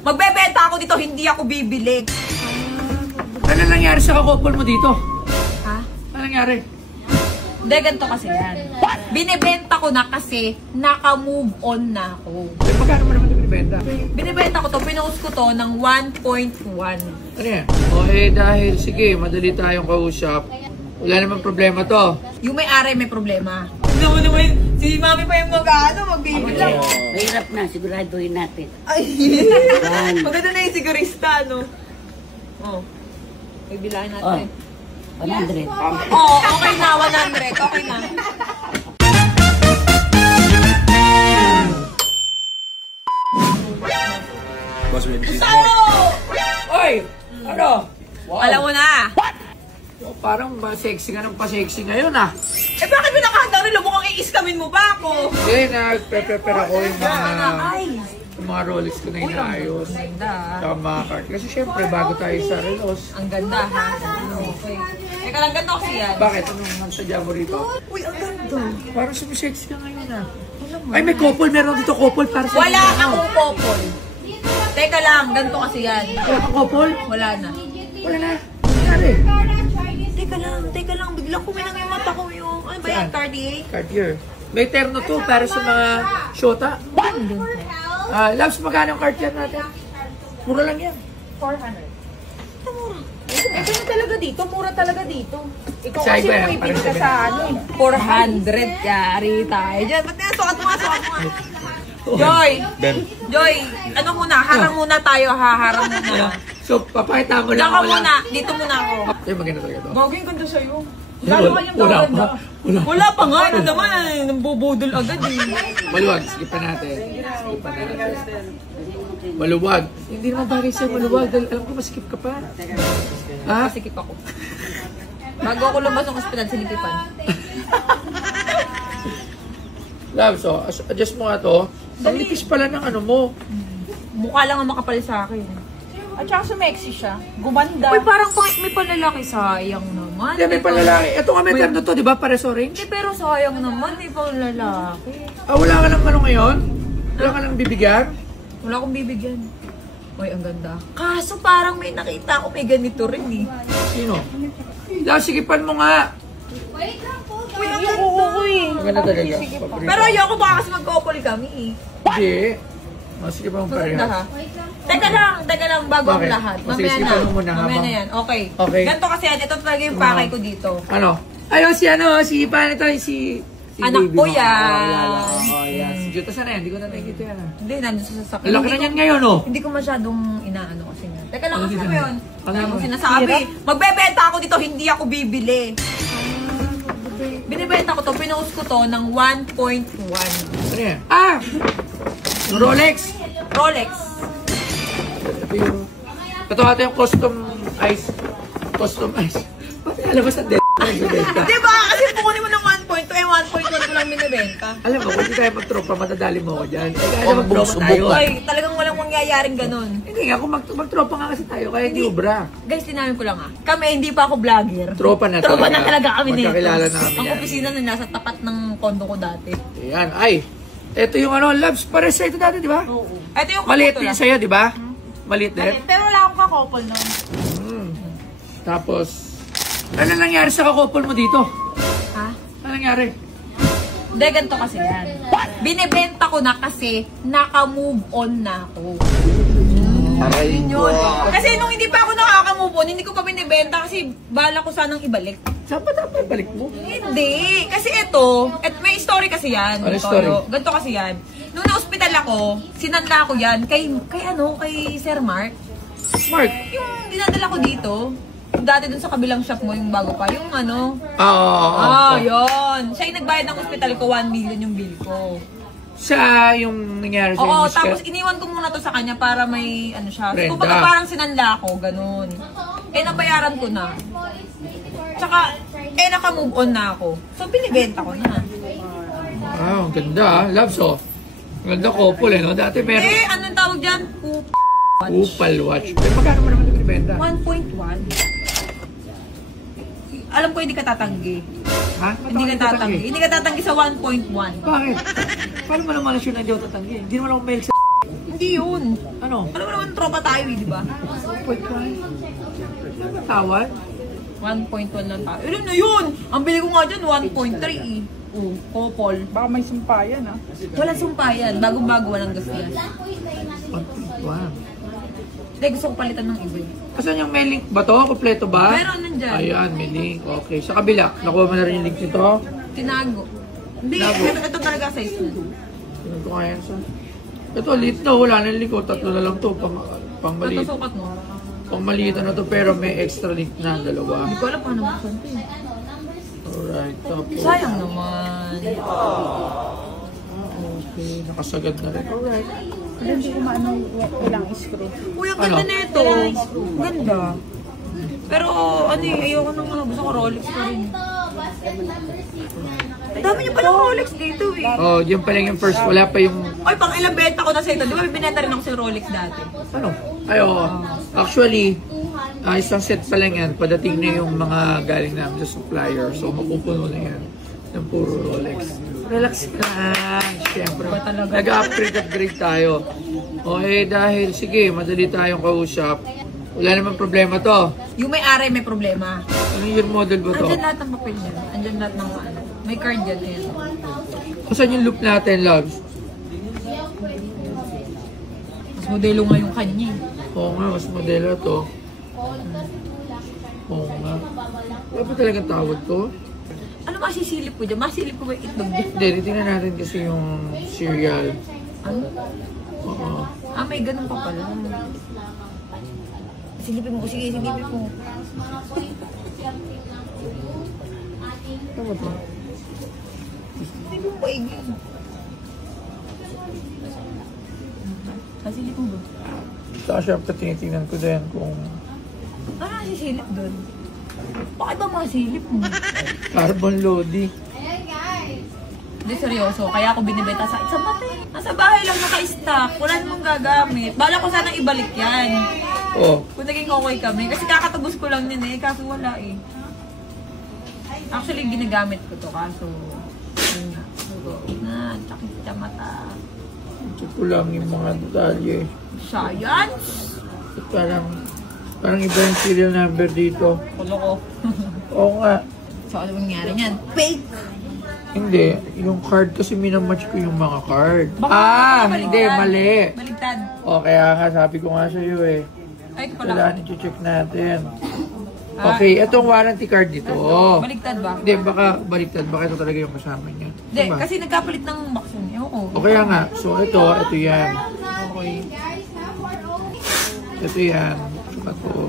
Magbebenta ako dito, hindi ako bibili. Ano nangyari sa kakopol mo dito? Ha? Ano nangyari? Hindi, ganito kasi yan. Binibenta ko na kasi naka-move on na ako. Eh, magkano mo naman yung binibenta? Binibenta ko to, pinost ko to ng 1.1. Ano yan? O dahil, sige, madali tayong kausap. Wala namang problema to. Yung may-ari may problema. Tignan mo naman, si mami pa yung magbibili lang. Mahirap na, siguraduhin natin. Ay, maganda na yung sigurista, no? Oh, bibilahin natin. 100. Oh, okay na, 100. Okay na. Boss Wendy. Oy! Ano? Wow. Alam mo na. Oh, parang sexy nga ng pa-sexy ngayon ah. Eh bakit mo nakahanda rin? Mukhang i-iskamin mo ba ako? Hindi, nag-prepare ako yung Ay, mga Rolex ko na inaayos. ganda. Saka mga card. Kasi syempre, bago tayo sa relos. Ang ganda, ha? Okay. Teka lang, ganda kasi yan. Bakit? Anong sadya mo rito? Uy, ang ganda. Parang sumisexy ka ngayon ah. Ay, may couple. Meron dito couple para sa Wala akong popol. Teka lang, ganito kasi yan. Wala kang couple? Wala na. Wala na. Nangyari? Teka lang. Biglang kuminang yung mata ko yung, ano ba yan, Saan? Cartier? Cartier. May terno to para sa mga shota. Loves, magkano yung Cartier natin? Mura lang yan. 400. Eh, ganun talaga dito. Mura talaga dito. Ikaw Sa kasi iba yan, may parang ka sa ano eh. 400. Yari tayo dyan. Ba't na? Sukat mo nga. Joy! Ben. Joy! Ano muna? Harang muna tayo ha. Harang muna. So, papakita mo lang. Diyan ka muna. Dito muna ako. Ay, maganda talaga to. Bagay ganda sa'yo. Wala pa. Wala pa nga. Ano naman? Nambubudol agad eh. Maluwag. Skipan natin. Maluwag. Hindi naman bagay sa'yo maluwag. Dahil alam ko maskip ka pa. Ha? Sikip ako. Bago ako lumabas ng ospital, sinikipan. Love, so, adjust mo nga to. Ang nipis pala ng ano mo. Mukha lang ang makapal sa akin. At saka sumexy siya. Gumanda. Uy, parang may palalaki. Sayang naman. Hindi, may panlalaki. Ito nga may terno to, di ba? Pares orange. Hindi, pero sayang naman. May palalaki. Wala ka lang ano ngayon? Wala ka lang bibigyan? Wala akong bibigyan. Uy, ang ganda. Kaso parang may nakita ako may ganito rin eh. Sino? Love, sigipan mo nga. Uy, ang ganda. Ang ganda talaga. Pero ayoko baka kasi mag-couple kami eh. Hindi. Sige pa mong Maganda ha. parehas. Teka lang, bago ang Bakit? lahat. Sige, Mamaya sigipan na. mo muna Mamaya habang- na yan. Okay. Okay. Ganito kasi yan. Ito talaga yung pakay ko dito. Ano? Ayun, si paano ito? Si Anak baby ko mo. yan. Oh, yan. Si Jutta sana yan. Hindi ko na nakikita yan. Hindi, nandun sa sasakyan. Laki na yan ngayon, oh. Hindi ko masyadong inaano kasi nga. Teka lang, kasi mo yun. Ano Wala yun? mong sinasabi. Magbebenta ako dito, hindi ako bibili. Binibenta ko to, pinost ko to ng 1.1. Ano yan? Ah! Rolex! Rolex. Ito ata yung custom ice. Custom ice. Bakit alabas ang benta? Diba? Kasi pukunin mo ng 1.2, 1.1 ko lang binibenta. Alam mo, kung hindi tayo magtropa, madadali mo ako dyan. Kaya magtropa tayo. Ay, talagang walang mangyayaring ganun. Hindi nga, kung magtropa nga kasi tayo, kaya hindi ubra. Guys, tinamin ko lang Kami, hindi pa ako vlogger. Tropa na Tropa na talaga kami nito. Magkakilala na kami Ang yan. opisina na nasa tapat ng kondo ko dati. Ayan, ay. Ito yung ano, Loves, pares sa ito dati, di ba? Oo. Ito yung Maliit kaputo din lang. Hmm? sa'yo, di ba? Maliit din. Pero wala akong kakopol nun. Tapos, ano nangyari sa kakopol mo dito? Ha? Ano nangyari? Hindi, ganito kasi yan. Binibenta ko na kasi naka-move on na ako. Aray Yun. Kasi nung hindi pa ako nakaka-move on, hindi ko pa binibenta kasi bala ko sanang ibalik. Saan pa dapat balik mo? Hindi. Kasi ito, may story kasi yan. Ano story? Ganito kasi yan. Nung na-hospital ako, sinanla ko yan kay Sir Mark. Mark? Yung dinadala ko dito, dati dun sa kabilang shop mo, yung bago pa, yung ano. Yun. Siya yung nagbayad ng hospital ko, 1 million yung bill ko. Siya yung nangyari sa Oo, inyo. tapos iniwan ko muna to sa kanya para may ano siya. Renta. So, kumbaga parang sinanla ko, ganun. Eh, nabayaran ko na. Tsaka, naka-move on na ako. So, binibenta ko na. Ang ganda Loves, oh. Ang ganda couple, no? Dati meron. Anong tawag dyan? Upal watch. Eh, magkano mo naman yung binibenta? 1.1. Alam ko hindi ka tatanggi. Ha? Hindi ka tatanggi. Hindi ka tatanggi sa 1.1. Bakit? Paano mo naman sure na hindi ako tatanggi? Hindi naman ako mail sa Hindi yun. Ano? Alam mo naman, tropa tayo eh, di ba? 1.1. Ano ba tawad? 1.1 lang tayo. Ilan na yun? Ang bili ko nga dyan, 1.3 eh. Couple. Baka may sumpayan ah. Walang sumpayan. Bago-bago, walang gasgas. 1.1. Hindi, gusto ko palitan ng iba. Kasan yung may link ba to? Kompleto ba? Meron nandyan. Ayan, may link. Okay. Sa kabila, nakuha mo na rin yung link nito. Tinago. Hindi, ito talaga size na. Ito kaya sa... Ito, lit na. Wala na yung link. Tatlo na lang to. Pang maliit. Ito sukat mo. Pang maliit na to, pero may extra link na. Dalawa. Hindi ko alam paano buksan ito eh. Alright. Tapos... Sayang naman. Okay. Nakasagad na rin. Alright. Pero hindi ko maano ilang screw. Uy, ang ganda Ano? nito. Ganda. Pero ano eh, ayoko nang ano. Gusto ko Rolex ko rin. Ang dami niyo palang Rolex dito eh. Oh, yun pa lang yung first. Wala pa yung... Ay, pang ilang benta ko na sa ito. Di ba may binenta rin ako sa Rolex dati? Ano? Ay, oo. Actually, isang set pa lang yan. Padating na yung mga galing namin sa supplier. So, mapupuno na yan ng puro Rolex. Relax ka lang. Siyempre, nag-upgrade tayo. Okay, dahil, sige, madali tayong kausap. Wala namang problema to. Yung may-ari may problema. Ano yung model ba to? Andyan lahat ng papel niya. Andyan lahat ng ano. May card yan. Ayan. Kasan yung loop natin, loves? Mas modelo nga yung kanya eh. Oo nga, mas modelo to. Oo nga. Wala pa talagang tawad to? Ano masisilip ko dyan? Masilip ko ba yung itlog dyan? Hindi, titingnan natin kasi yung cereal. Ano? Oo. Ah, may ganun pa pala. Silipin mo. Sige, silipin mo. Tama to. Silipin mo paigi. Silipin mo ba? Saka syempre tinitingnan ko din kung Ano nasisilip doon? Bakit ba masilip mo? carbon loading. Hindi, seryoso. Kaya ako binibenta sa mata eh. Nasa bahay lang naka-stock. Wala namang gagamit. Bala ko sana ibalik yan. Oh, Kung naging okay kami. Kasi kakatubos ko lang yun eh. Kaso wala eh. Actually, ginagamit ko to. Kaso, yun nga. Sakit sa mata. ito ko lang yung mga detalye. Science! Parang iba yung serial number dito. Kulo ko. Oo nga. So, ano mangyari niyan? Fake! Hindi. Yung card kasi minamatch ko yung mga card. Baka Hindi. Mali. Baligtad. O, kaya nga sabi ko nga sa'yo eh. Ay, pala. Kailangan i-check natin. Okay, itong warranty card dito. Baligtad ba? Hindi, baka baliktad. Baka ito talaga yung kasama niya. Hindi, Diba? kasi nagkapalit ng box yun. Ewan ko. O kaya nga. So, ito yan. Okay. Ito yan. Saka to.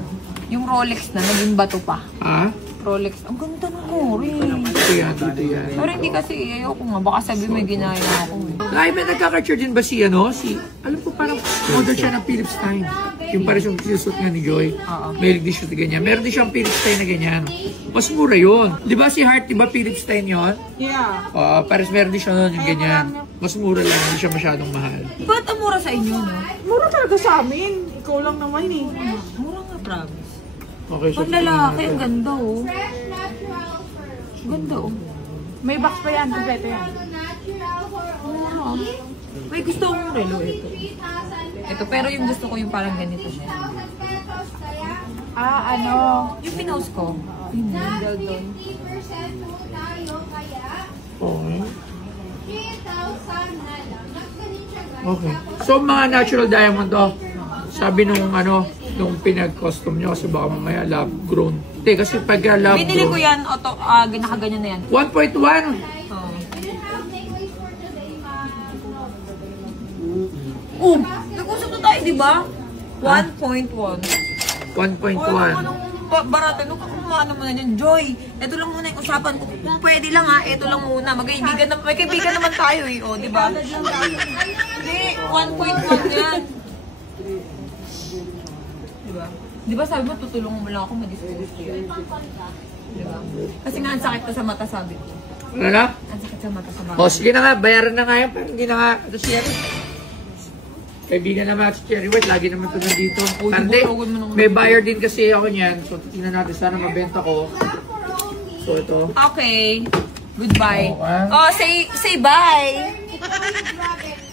Yung Rolex na, naging bato pa. Ha? Rolex. Ang ganda ng ring. Ito yan, dito yan. Pero hindi kasi, ayoko nga. Baka sabi may ginaya ako eh. Live na nagka-capture din ba si alam ko parang model siya ng Philips Time. Yung parang yung sinusuot nga ni Joy. May din siya na ganyan. Meron din siyang Philips Time na ganyan. Mas mura yun. Di ba si Heart, di ba Philips Time yun? Yeah. Pares meron din siya nun yung ganyan. Mas mura lang, hindi siya masyadong mahal. Ba't ang mura sa inyo, no? Mura talaga sa amin. Ikaw lang naman eh. Mura nga, promise. Okay, so Pag lalaki, ang ganda oh. Ganda oh. May box pa yan. Kompleto yan. May gusto akong relo ito. Ito, pero yung gusto ko yung parang ganito siya. Ano? Yung pinost ko. Yung model doon. Okay. Okay. So, mga natural diamond to. Sabi nung nung pinag-custom nyo kasi baka mamaya lab grown. Hindi, kasi pag lab grown. Binili ko yan, nakaganyan na yan. 1.1. Oh, nag-usap na tayo, di ba? 1.1. 1.1. Anong barato? Ano mo na yan? Joy, ito lang muna yung usapan ko. Kung pwede lang ha, ito lang muna. May kaibigan naman tayo eh, oh, di ba? Hindi, 1.1 yan. Di ba sabi mo, tutulungan mo lang ako mag-dispose yan. Di ba? Kasi nga, ang sakit na sa mata, sabi ko. Ano na? Ang sakit sa mata sa O, sige na nga, bayaran na nga yan. Pero hindi na nga, ito siya. Kaibigan naman si Cherry White, lagi naman ito nandito. Hindi, may buyer din kasi ako niyan. So, tingnan natin, sana mabenta ko. So, ito. Okay. Goodbye. Okay. Oh, say bye.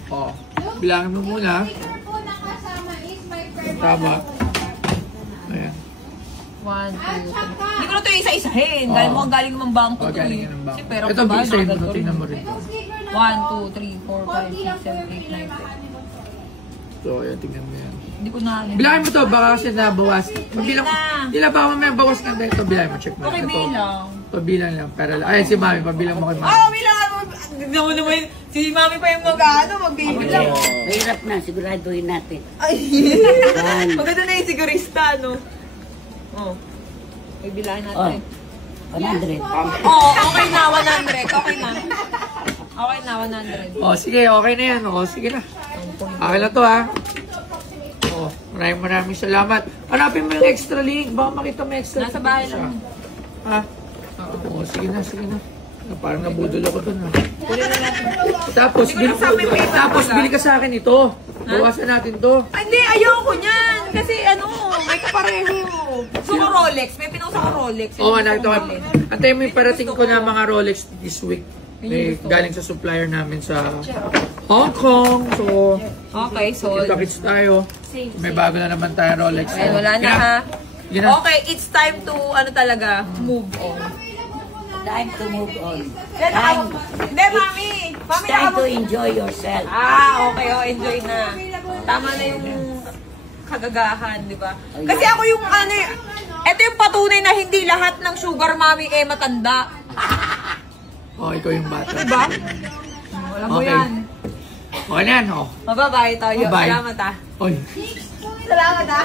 O, bilangin mo muna. tama. Ayan. 1, 2, 3. Hindi ko na ito isa-isahin. Dahil mo galing naman bangko Oh, to galing eh. yan ng bangko. Kasi pera Ito, ko ba? bisa mo. Nakaganto Tingnan rin. mo rin. 1, 2, 3, 4, 5, 6, 7, 8, 9, 10. So, ayan, tingnan mo yan. Hindi ko na. Bilangin mo to, baka kasi nabawas. Magbilang, na. hindi lang baka mamaya bawas ka. Ito, bilangin mo, check mo. Okay, Ito. bilang. Pabilang lang. Para, ay, si Mami, pabilang mo kay Mami. Oh, bilang mo. Tignan mo naman. Si Mami pa yung magbibilang. Mahirap na, siguraduhin natin. Ay. Yan. Maganda na yung sigurista, no? Oh. May bilahan Oh, natin. 100. Oh, okay na, 100. Okay na. Okay na, 100. Oh, sige, okay na yan. Oh, sige na. Okay na to, ha. Oh, maraming salamat. Hanapin mo yung extra link. Baka makita mo yung extra Nasa link. bahay lang. Ha? Oo, sige na, sige na. Parang nabudol ako dun, ha. Kunin na natin. Tapos, Hindi ko nasabi pa yung tapos pala. bili ka sa akin ito. Bawasan natin to. Ay, hindi, ayoko niyan. Kasi ano, may kapareho. So, Rolex. May pinusa ko Rolex. Oo, oh, nakita ko. Antayin mo yung parating ko na mga Rolex this week. May galing sa supplier namin sa Hong Kong. So, Okay, so. kita-kits tayo. May bago na naman tayo Rolex. Ay, wala na ha. Yun na. Okay, it's time to, ano talaga, move on. Time to move on. Time. Hindi, Mami. Mami, It's time to naka- enjoy yourself. okay, enjoy na. Tama na yung kagagahan, di ba? Kasi ako yung ano, ito yung patunay na hindi lahat ng sugar mommy matanda. Oh, ikaw yung bata. Diba? Wala mo Okay. yan. Okay na yan, oh. Mababay tayo. Bye-bye. Salamat ah. Oy. Salamat ah.